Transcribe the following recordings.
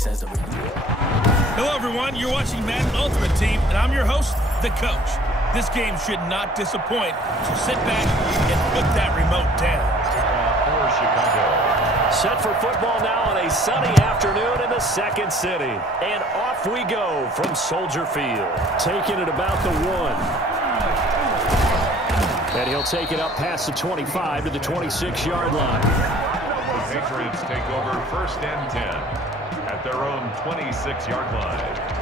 face as the reader. Hello, everyone. You're watching Madden Ultimate Team, and I'm your host, the coach. This game should not disappoint, so sit back and put that remote down. For Chicago. Set for football now on a sunny afternoon in the second city. And off we go from Soldier Field. Taking it about the 1. And he'll take it up past the 25 to the 26-yard line. The Patriots take over 1st and 10 at their own 26-yard line.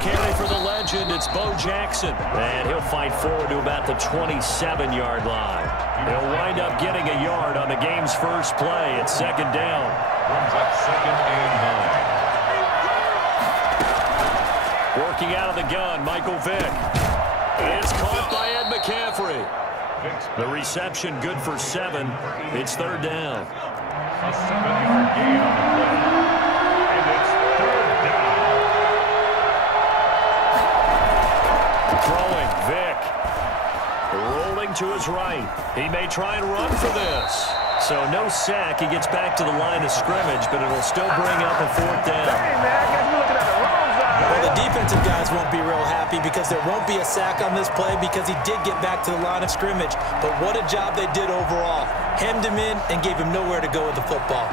Carry for the legend, it's Bo Jackson. And he'll fight forward to about the 27-yard line. He'll wind up getting a yard on the game's first play. It's 2nd down. Runs up 2nd and 9. Working out of the gun, Michael Vick. It's caught by Ed McCaffrey. The reception good for 7. It's 3rd down. A 7-yard gain on the play. And it's 3rd down. Throwing, Vick. Rolling to his right. He may try and run for this. So no sack. He gets back to the line of scrimmage, but it'll still bring up a 4th down. Well, the defensive guys won't be real happy because there won't be a sack on this play because he did get back to the line of scrimmage. But what a job they did overall. Hemmed him in and gave him nowhere to go with the football.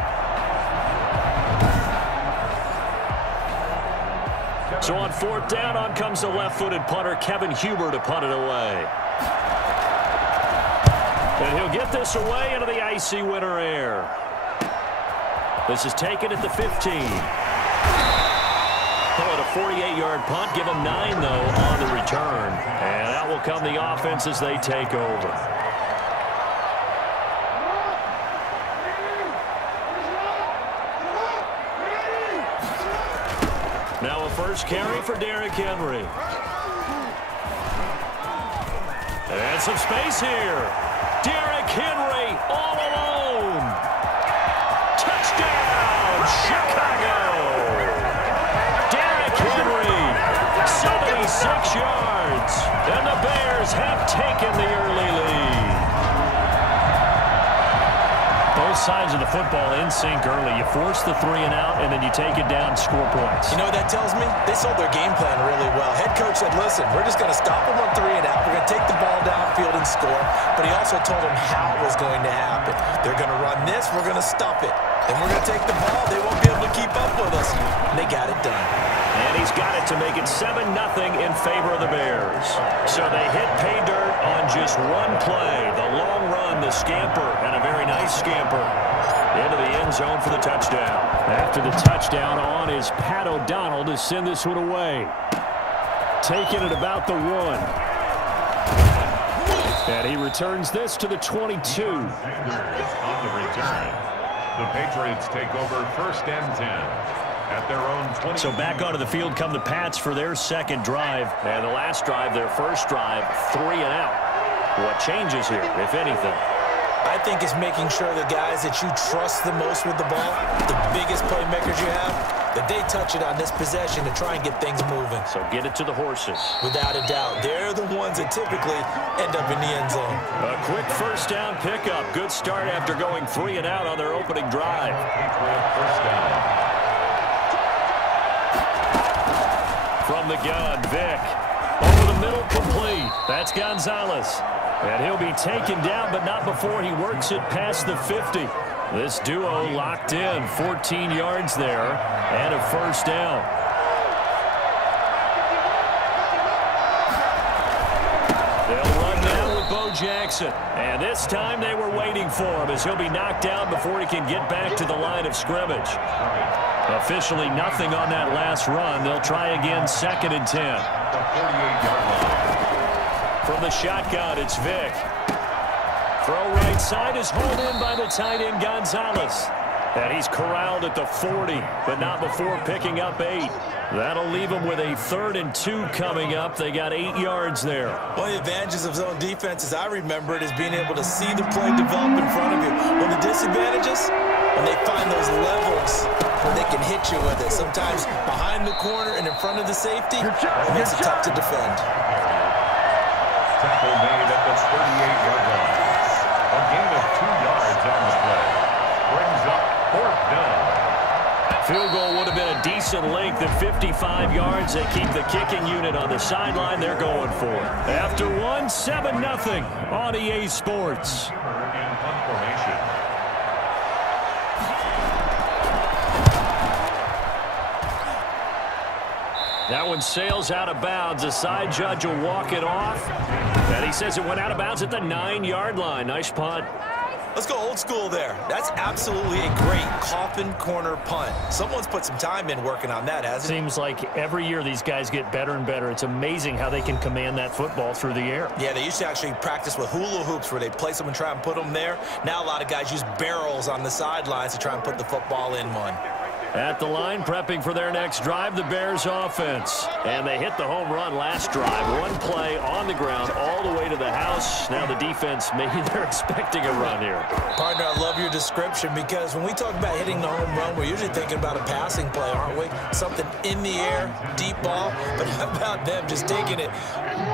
So on 4th down, on comes the left-footed punter, Kevin Huber, to punt it away. And he'll get this away into the icy winter air. This is taken at the 15. Call it a 48-yard punt. Give them 9, though, on the return. And that will come the offense as they take over. Now a first carry for Derrick Henry. And some space here. Derrick Henry all alone. Touchdown, Chicago. Derrick Henry, 76 yards. And the Bears have taken the early lead. Both sides of the football in sync early. You force the 3 and out, and then you take it down, score points. You know what that tells me? They sold their game plan really well. Head coach said, listen, we're just going to stop them on 3 and out. We're going to take the ball downfield and score. But he also told them how it was going to happen. They're going to run this. We're going to stop it. Then we're going to take the ball. They won't be able to keep up with us. And they got it done. And he's got it to make it 7-0 in favor of the Bears. So they hit pay dirt on just one play. The long run, the scamper, and a very nice scamper into the end zone for the touchdown. After the touchdown, on is Pat O'Donnell to send this one away. Taking it about the 1. And he returns this to the 22. On the return, the Patriots take over 1st and 10 at their own 20. So back onto the field come the Pats for their 2nd drive. And the last drive, their first drive, 3 and out. What changes here, if anything? I think it's making sure the guys that you trust the most with the ball, the biggest playmakers you have, that they touch it on this possession to try and get things moving. So get it to the horses. Without a doubt. They're the ones that typically end up in the end zone. A quick first down pickup. Good start after going 3 and out on their opening drive. First down. From the gun, Vick. Over the middle, complete. That's Gonzalez. And he'll be taken down, but not before he works it past the 50. This duo locked in, 14 yards there, and a first down. They'll run down with Bo Jackson. And this time they were waiting for him as he'll be knocked down before he can get back to the line of scrimmage. Officially nothing on that last run. They'll try again, 2nd and 10. The 48-yard line. From the shotgun, it's Vick. Throw right side is hauled in by the tight end Gonzalez. And he's corralled at the 40, but not before picking up 8. That'll leave him with a 3rd and 2 coming up. They got 8 yards there. One of the advantages of zone defense, as I remember it, is being able to see the play develop in front of you. One of the disadvantages, when they find those levels where they can hit you with it. Sometimes behind the corner and in front of the safety, it makes it tough to defend. a decent length of 55 yards. They keep the kicking unit on the sideline. They're going for it. After one, 7-0 on EA Sports. That one sails out of bounds. The side judge will walk it off. And he says it went out of bounds at the 9-yard line. Nice punt. Let's go old school there. That's absolutely a great coffin corner punt. Someone's put some time in working on that, hasn't it? Seems like every year these guys get better and better. It's amazing how they can command that football through the air. Yeah, they used to actually practice with hula hoops where they place them and try and put them there. Now a lot of guys use barrels on the sidelines to try and put the football in one. At the line, prepping for their next drive, the Bears offense. And they hit the home run last drive. One play on the ground all the way to the house. Now the defense, maybe they're expecting a run here. Partner, I love your description because when we talk about hitting the home run, we're usually thinking about a passing play, aren't we? Something in the air, deep ball. But how about them just taking it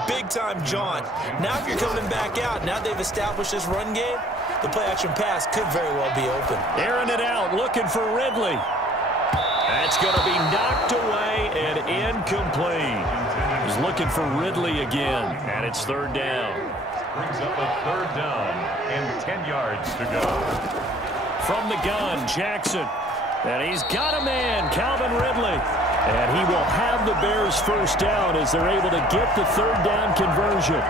big-time jaunt? Now if you're coming back out, now they've established this run game, the play-action pass could very well be open. Airing it out, looking for Ridley. That's going to be knocked away and incomplete. He's looking for Ridley again, and it's third down. Brings up a third down and 10 yards to go. From the gun, Jackson. And he's got a man, Calvin Ridley. And he will have the Bears first down as they're able to get the third down conversion.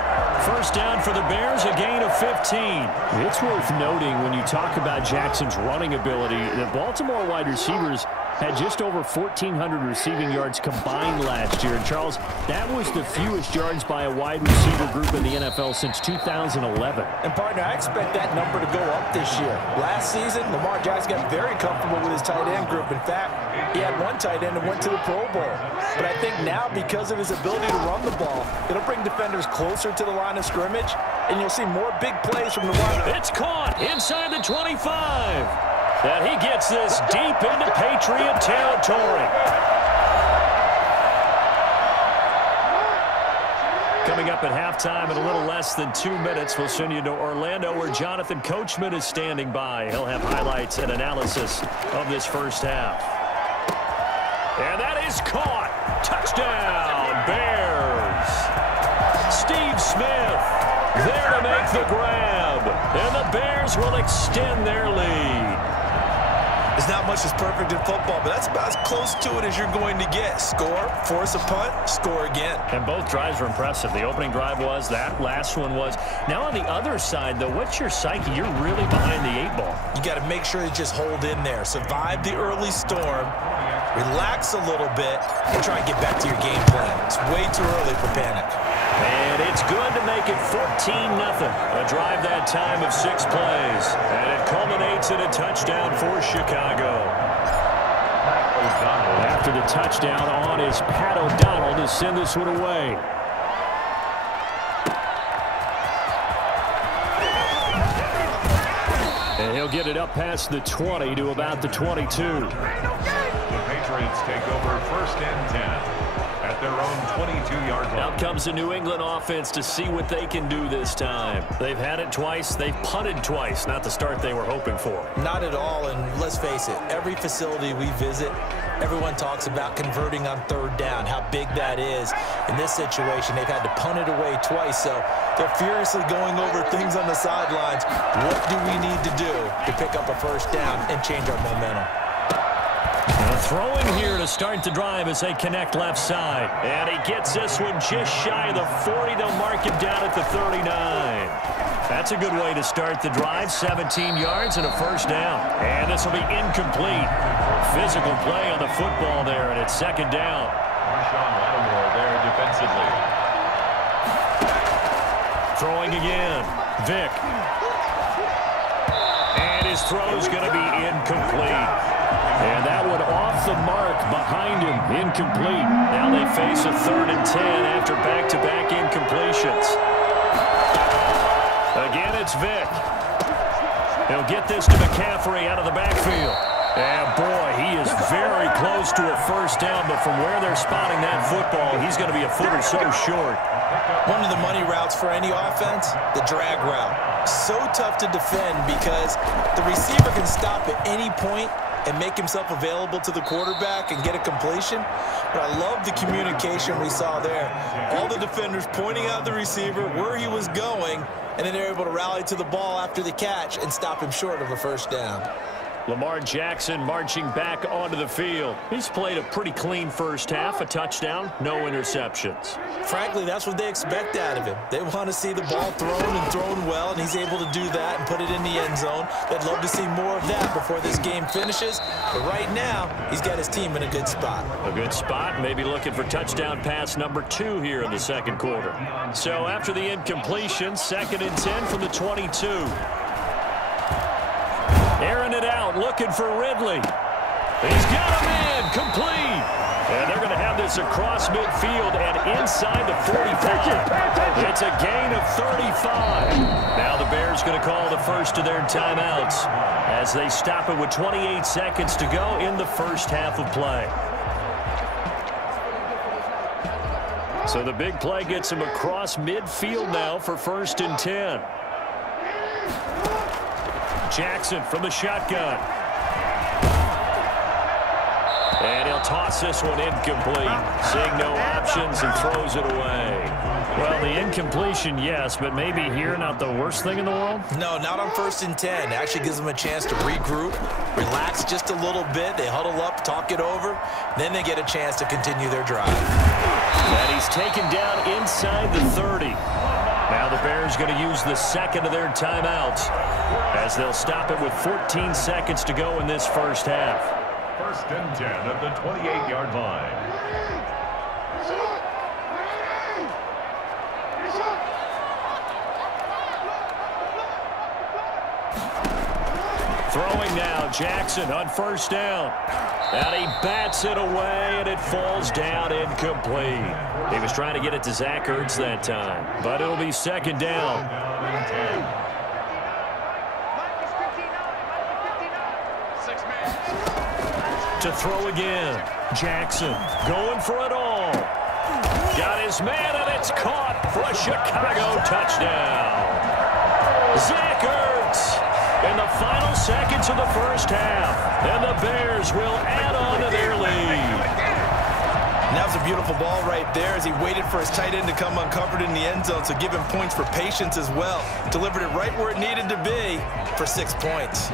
First down for the Bears, a gain of 15. It's worth noting when you talk about Jackson's running ability, the Baltimore wide receivers had just over 1,400 receiving yards combined last year. And, Charles, that was the fewest yards by a wide receiver group in the NFL since 2011. And, partner, I expect that number to go up this year. Last season, Lamar Jackson got very comfortable with his tight end group. In fact, he had one tight end that went to the Pro Bowl. But I think now, because of his ability to run the ball, it'll bring defenders closer to the line of scrimmage, and you'll see more big plays from the wide. It's caught inside the 25. And he gets this deep into Patriot territory. Coming up at halftime in a little less than 2 minutes, we'll send you to Orlando where Jonathan Coachman is standing by. He'll have highlights and analysis of this first half. And that is caught. Touchdown, Bears. Steve Smith there to make the grab. And the Bears will extend their lead. There's not much that's perfect in football, but that's about as close to it as you're going to get. Score, force a punt, score again. And both drives were impressive. The opening drive was, that last one was. Now on the other side, though, what's your psyche? You're really behind the 8 ball. You got to make sure you just hold in there. Survive the early storm, relax a little bit, and try and get back to your game plan. It's way too early for panic. And it's good to make it 14-0. A drive that time of 6 plays. And it culminates in a touchdown for Chicago. After the touchdown on is Pat O'Donnell to send this one away. And he'll get it up past the 20 to about the 22. The Patriots take over first and 10. At their own 22-yard line. Out comes the New England offense to see what they can do this time. They've had it twice. They've punted twice. Not the start they were hoping for. Not at all, and let's face it, every facility we visit, everyone talks about converting on third down, how big that is. In this situation, they've had to punt it away twice, so they're furiously going over things on the sidelines. What do we need to do to pick up a first down and change our momentum? Throwing here to start the drive as they connect left side. And he gets this one just shy of the 40. They'll mark him down at the 39. That's a good way to start the drive. 17 yards and a first down. And this will be incomplete. Physical play on the football there, and it's second down. Marshawn Lattimore there defensively. Throwing again. Vick. And his throw's going to be incomplete. And that one off the mark behind him, incomplete. Now they face a 3rd and 10 after back-to-back incompletions. Again, it's Vick. He'll get this to McCaffrey out of the backfield. And boy, he is very close to a first down, but from where they're spotting that football, he's going to be a foot or so short. One of the money routes for any offense, the drag route. So tough to defend because the receiver can stop at any point and make himself available to the quarterback and get a completion. But I love the communication we saw there. All the defenders pointing out the receiver where he was going, and then they're able to rally to the ball after the catch and stop him short of a first down. Lamar Jackson marching back onto the field. He's played a pretty clean first half, a touchdown, no interceptions. Frankly, that's what they expect out of him. They want to see the ball thrown and thrown well, and he's able to do that and put it in the end zone. They'd love to see more of that before this game finishes. But right now, he's got his team in a good spot. A good spot, maybe looking for touchdown pass number 2 here in the second quarter. So after the incompletion, 2nd and 10 from the 22. Airing it out, looking for Ridley. He's got a man, complete. And they're going to have this across midfield and inside the 45. It's a gain of 35. Now the Bears going to call the first of their timeouts as they stop it with 28 seconds to go in the first half of play. So the big play gets him across midfield now for 1st and 10. Jackson from the shotgun. And he'll toss this one incomplete. Seeing no options, he throws it away. Well, the incompletion, yes, but maybe here not the worst thing in the world? No, not on 1st and 10. It actually gives them a chance to regroup, relax just a little bit. They huddle up, talk it over. Then they get a chance to continue their drive. And he's taken down inside the 30. Now the Bears going to use the second of their timeouts as they'll stop it with 14 seconds to go in this first half. 1st and 10 at the 28-yard line. Throwing now, Jackson on 1st down. And he bats it away, and it falls down incomplete. He was trying to get it to Zach Ertz that time, but it'll be 2nd down. To throw again. Jackson going for it all. Got his man, and it's caught for a Chicago touchdown. Zach Ertz in the final seconds of the first half, and the Bears will add on to their lead. And that was a beautiful ball right there as he waited for his tight end to come uncovered in the end zone, so give him points for patience as well. Delivered it right where it needed to be for 6 points.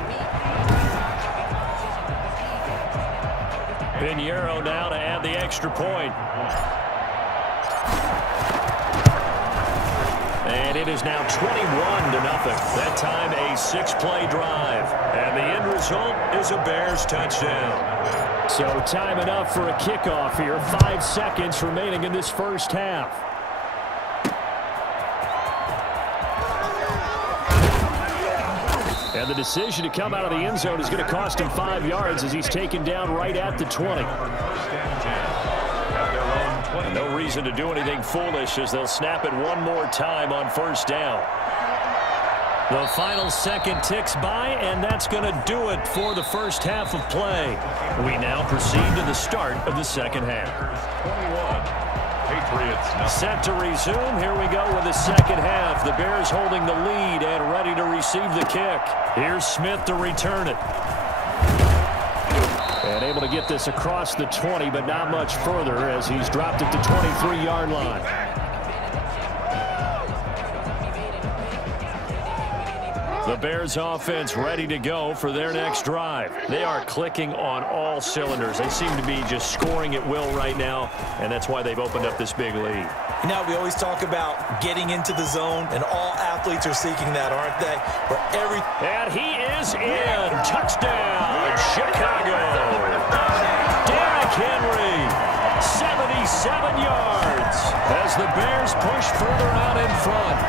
Pinheiro now to add the extra point. And it is now 21-0. That time a 6-play drive. And the end result is a Bears touchdown. So time enough for a kickoff here. 5 seconds remaining in this first half. And the decision to come out of the end zone is going to cost him 5 yards as he's taken down right at the 20. No reason to do anything foolish as they'll snap it one more time on 1st down. The final second ticks by, and that's going to do it for the first half of play. We now proceed to the start of the second half. 21. Patriots. Set to resume. Here we go with the second half. The Bears holding the lead and ready to receive the kick. Here's Smith to return it. And able to get this across the 20, but not much further as he's dropped it to 23-yard line. The Bears offense ready to go for their next drive. They are clicking on all cylinders. They seem to be just scoring at will right now, and that's why they've opened up this big lead. You know, we always talk about getting into the zone, and all athletes are seeking that, aren't they? And he is in. Touchdown, Chicago. Derrick Henry, 77 yards as the Bears push further out in front.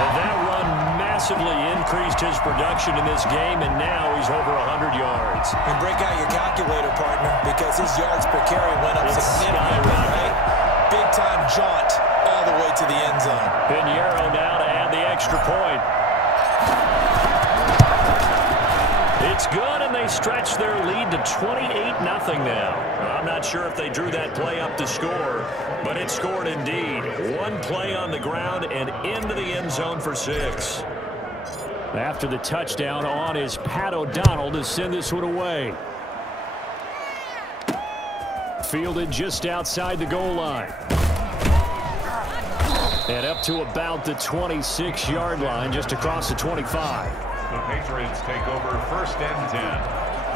And that run massively increased his production in this game, and now he's over 100 yards. And break out your calculator, partner, because his yards per carry went up significantly, right? Big-time jaunt all the way to the end zone. Pinheiro now to add the extra point. It's good, and they stretch their lead to 28-0 now. I'm not sure if they drew that play up to score, but it scored indeed. One play on the ground and into the end zone for 6. After the touchdown on is Pat O'Donnell to send this one away. Fielded just outside the goal line. And up to about the 26-yard line, just across the 25. The Patriots take over 1st and 10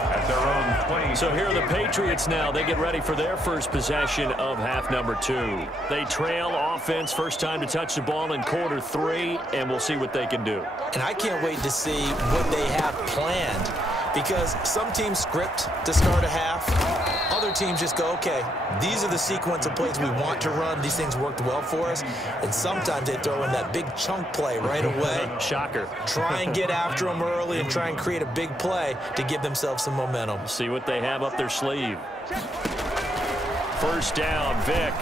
at their own 20. So here are the Patriots now. They get ready for their first possession of half number 2. They trail offense, first time to touch the ball in quarter 3, and we'll see what they can do. And I can't wait to see what they have planned, because some teams script to start a half. Other teams just go, okay, these are the sequence of plays we want to run. These things worked well for us. And sometimes they throw in that big chunk play right away. Shocker. Try and get after them early and try and create a big play to give themselves some momentum. See what they have up their sleeve. First down, Vick.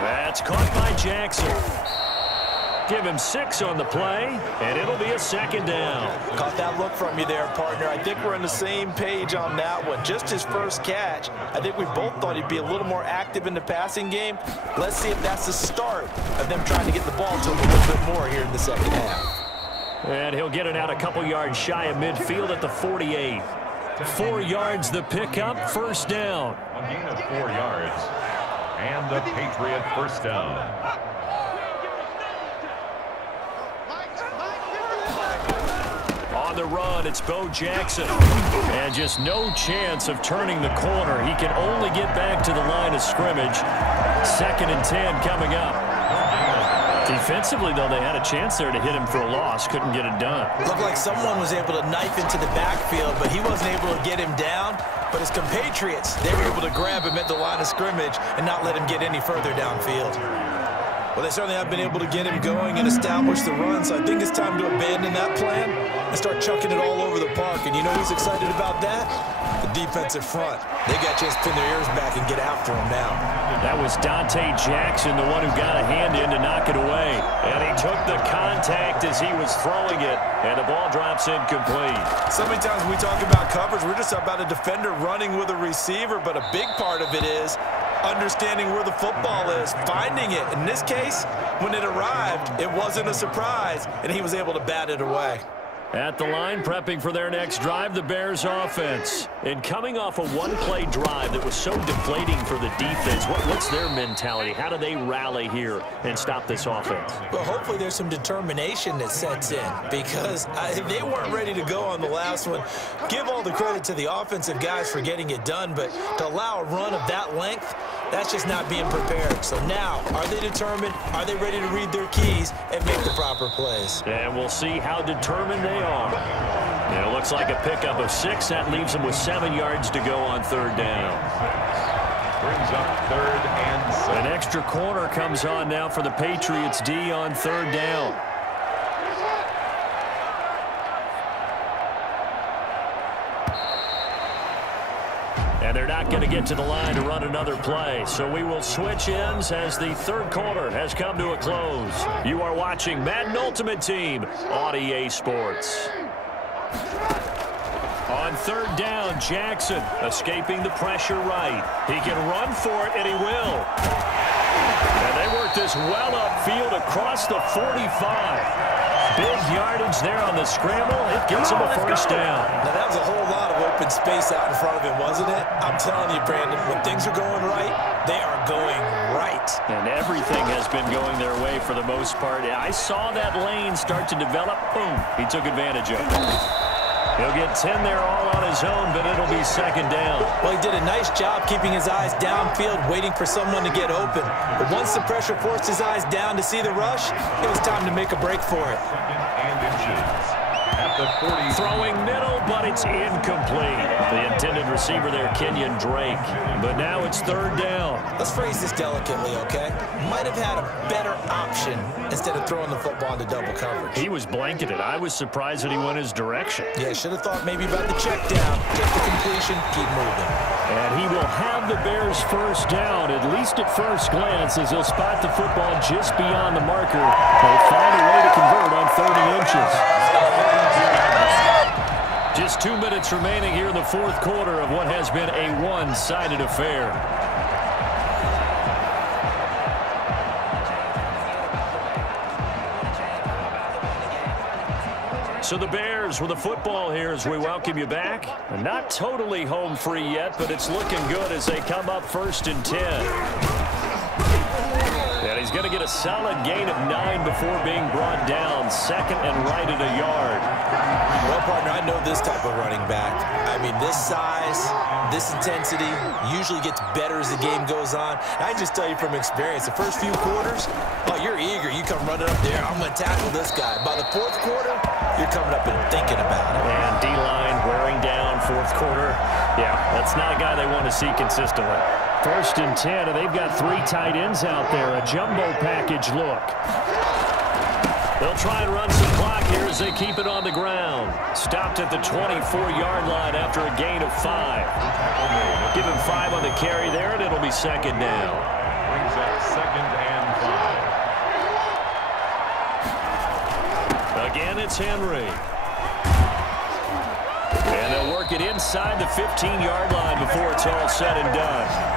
That's caught by Jackson. Give him 6 on the play, and it'll be a 2nd down. Caught that look from you there, partner. I think we're on the same page on that one. Just his first catch. I think we both thought he'd be a little more active in the passing game. Let's see if that's the start of them trying to get the ball to him a little bit more here in the second half. And he'll get it out a couple yards shy of midfield at the 48. 4 yards the pickup, first down. A gain of 4 yards. And the Patriot first down. On the run, it's Bo Jackson. And just no chance of turning the corner. He can only get back to the line of scrimmage. 2nd and 10 coming up. Defensively, though, they had a chance there to hit him for a loss. Couldn't get it done. Looked like someone was able to knife into the backfield, but he wasn't able to get him down. But his compatriots, they were able to grab him at the line of scrimmage and not let him get any further downfield. Well, they certainly have been able to get him going and establish the run, so I think it's time to abandon that plan and start chucking it all over the park. And you know who's excited about that? The defensive front. They got a chance to pin their ears back and get after him now. That was Dante Jackson, the one who got a hand in to knock it away. And he took the contact as he was throwing it, and the ball drops incomplete. So many times when we talk about coverage, we're just about a defender running with a receiver, but a big part of it is understanding where the football is, finding it. In this case, when it arrived, it wasn't a surprise, and he was able to bat it away. At the line, prepping for their next drive, the Bears offense. And coming off a one-play drive that was so deflating for the defense, what's their mentality? How do they rally here and stop this offense? Well, hopefully there's some determination that sets in, because they weren't ready to go on the last one. Give all the credit to the offensive guys for getting it done, but to allow a run of that length, that's just not being prepared. So now, are they determined? Are they ready to read their keys and make the proper plays? And we'll see how determined they are. And it looks like a pickup of 6. That leaves them with 7 yards to go on 3rd down. Brings up 3rd and 6. An extra corner comes on now for the Patriots D on 3rd down. And they're not going to get to the line to run another play. So we will switch ends as the 3rd quarter has come to a close. You are watching Madden Ultimate Team on EA Sports. On 3rd down, Jackson escaping the pressure right. He can run for it, and he will. And they work this well upfield across the 45. Big yardage there on the scramble. It gets him a first down. Now, that was a whole lot of open space out in front of him, wasn't it? I'm telling you, Brandon, when things are going right, they are going right. And everything has been going their way for the most part. I saw that lane start to develop. Boom. He took advantage of it. He'll get 10 there all on his own, but it'll be 2nd down. Well, he did a nice job keeping his eyes downfield, waiting for someone to get open. But once the pressure forced his eyes down to see the rush, it was time to make a break for it. 2nd and inches. At the 40. Throwing middle, but it's incomplete. The intended receiver there, Kenyon Drake. But now it's 3rd down. Let's phrase this delicately, okay? Might have had a better option instead of throwing the football into double coverage. He was blanketed. I was surprised that he went his direction. Yeah, should have thought maybe about the check down. Take the completion, keep moving. And he will have the Bears first down, at least at first glance, as he'll spot the football just beyond the marker. They'll find a way to convert on 30 inches. Just 2 minutes remaining here in the 4th quarter of what has been a one-sided affair. So the Bears with the football here as we welcome you back. Not totally home free yet, but it's looking good as they come up 1st and 10. And he's going to get a solid gain of 9 before being brought down. 2nd and right at a yard. Well, partner, I know this type of running back. I mean, this size, this intensity usually gets better as the game goes on. And I can just tell you from experience, the first few quarters, oh, you're eager. You come running up there, I'm going to tackle this guy. By the 4th quarter, you're coming up and thinking about it. And D-line wearing down 4th quarter. Yeah, that's not a guy they want to see consistently. 1st and 10, and they've got 3 tight ends out there. A jumbo package look. They'll try and run some clock here as they keep it on the ground. Stopped at the 24-yard line after a gain of 5. Give him 5 on the carry there, and it'll be 2nd down. Brings up 2nd and 5. Again, it's Henry. And they'll work it inside the 15-yard line before it's all said and done.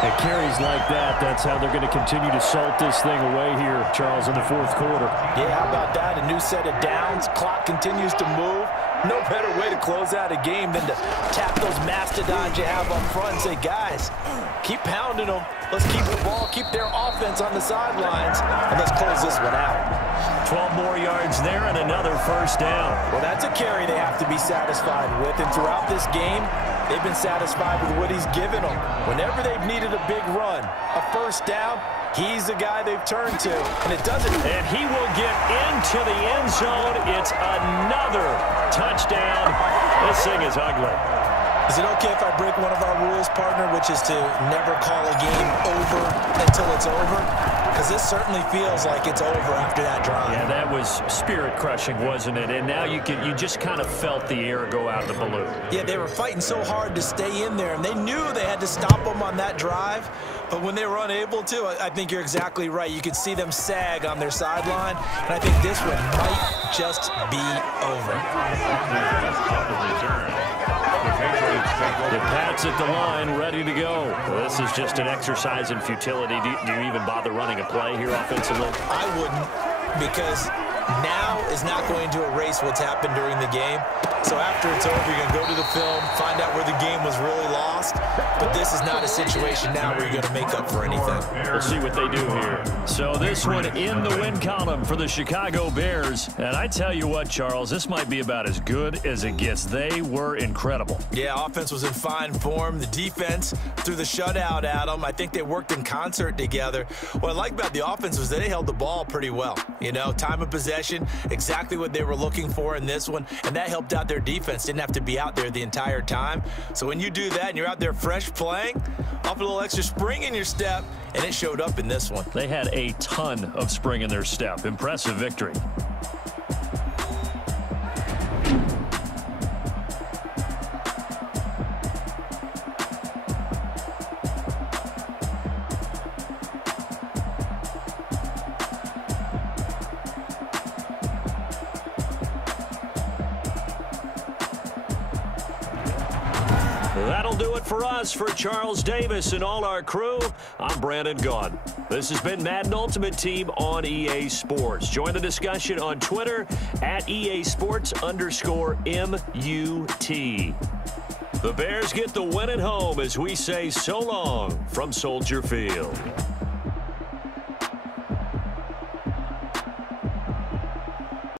It carries like that. That's how they're going to continue to salt this thing away here, Charles, in the 4th quarter. Yeah, how about that? A new set of downs. Clock continues to move. No better way to close out a game than to tap those mastodons you have up front and say, guys, keep pounding them. Let's keep the ball, keep their offense on the sidelines, and let's close this one out. 12 more yards there and another 1st down. Well, that's a carry they have to be satisfied with, and throughout this game, they've been satisfied with what he's given them. Whenever they've needed a big run, a 1st down, he's the guy they've turned to, and it doesn't. And he will get into the end zone. It's another touchdown. This thing is ugly. Is it okay if I break one of our rules, partner, which is to never call a game over until it's over? Because this certainly feels like it's over after that drive. Yeah, that was spirit-crushing, wasn't it? And now you just kind of felt the air go out the balloon. Yeah, they were fighting so hard to stay in there, and they knew they had to stop them on that drive. But when they were unable to, I think you're exactly right. You could see them sag on their sideline, and I think this one might just be over. The Pats at the line, ready to go. Well, this is just an exercise in futility. Do you even bother running a play here offensively? I wouldn't, because now is not going to erase what's happened during the game. So after it's over, you're going to go to the film, find out where the game was really lost. But this is not a situation now where you're going to make up for anything. We'll see what they do here. So this one in the win column for the Chicago Bears. And I tell you what, Charles, this might be about as good as it gets. They were incredible. Yeah, offense was in fine form. The defense threw the shutout at them. I think they worked in concert together. What I like about the offense was that they held the ball pretty well. You know, time of possession, exactly what they were looking for in this one. And that helped out their defense. Didn't have to be out there the entire time. So when you do that and you're out there fresh playing, off a little extra spring in your step, and it showed up in this one. They had a ton of spring in their step. Impressive victory. That'll do it for us. For Charles Davis and all our crew, I'm Brandon Gaudin. This has been Madden Ultimate Team on EA Sports. Join the discussion on Twitter at EA Sports_MUT. The Bears get the win at home as we say so long from Soldier Field.